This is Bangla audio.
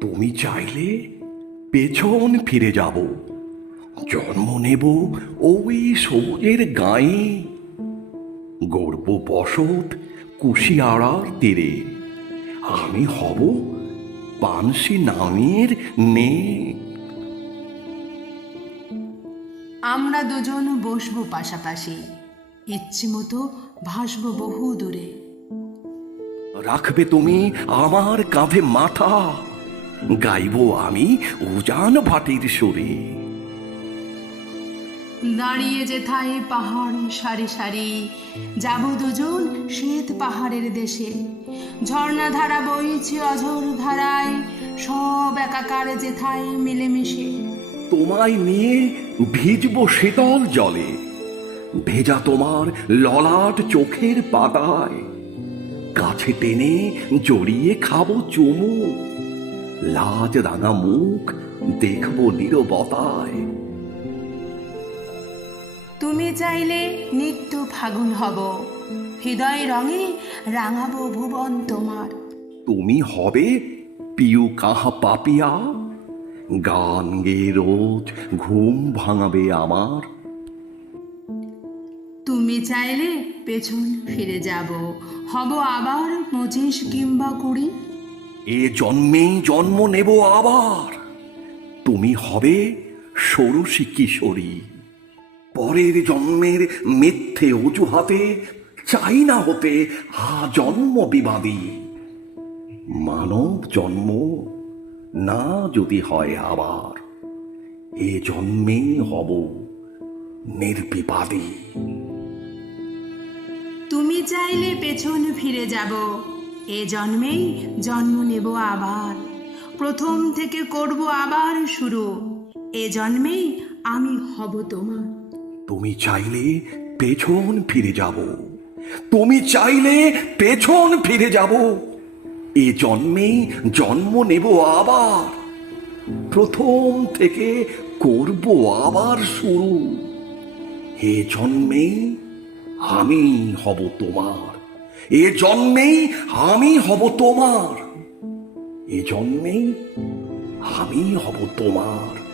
তুমি চাইলে পেছন ফিরে যাব। জন্ম নেব ওই সবুজের গায়ে। গর্ব বসত কুশিয়ারার তীরে। আমি হব পানসি নামের নে আমরা দুজন বসবো পাশাপাশি। ইচ্ছে মতো ভাসবো বহু দূরে রাখবে তুমি আমার কাঁধে মাথা। গাইব আমি উজান ভাটির সুরে। দাঁড়িয়ে যেথায় পাহাড় সারি সারি যাব দুজন শ্বেত পাহাড়ের দেশে। ঝর্ণা ধারা বইছে অঝোর ধারায় সব একাকার যেথায় মিলেমিশে। তোমায় নিয়ে ভিজব শীতল জলে ভেজা তোমার ললাট চোখের পাতায়। কাছে টেনে জড়িয়ে খাব চুমু লাজ রাঙা মুখ দেখব নীরবতায়। তুমি চাইলে নিত্য ফাগুন হব হৃদয় রঙে রাঙাবো ভুবন তোমার। তুমি হবে পিউ কাহা পাপিয়া গান গেয়ে রোজ ঘুম ভাঙাবে আমার। তুমি চাইলে পেছন ফিরে যাব হব আবার পঁচিশ কিংবা কুড়ি। এ জন্মেই জন্ম নেব আবার। তুমি হবে ষোড়শী কিশোরী। পরের জন্মের মিথ্যে অজুহাতে চাই না হতে আ জন্ম বিবাদী। মানব জন্ম না যদি হয় আবার, এ জন্মেই হব নির্বিবাদী। তুমি চাইলে পেছন ফিরে যাব। এ জন্মেই জন্ম নেব আবার। প্রথম থেকে করব আবার শুরু। এ জন্মেই আমি হব তোমার। তুমি চাইলে পেছন ফিরে যাব। তুমি চাইলে পেছন ফিরে যাব। এ জন্মেই জন্ম নেব আবার। প্রথম থেকে করব আবার শুরু। এ জন্মেই আমি হব তোমার। এ জন্মেই আমি হব তোমার। এ জন্মেই আমি হব তোমার।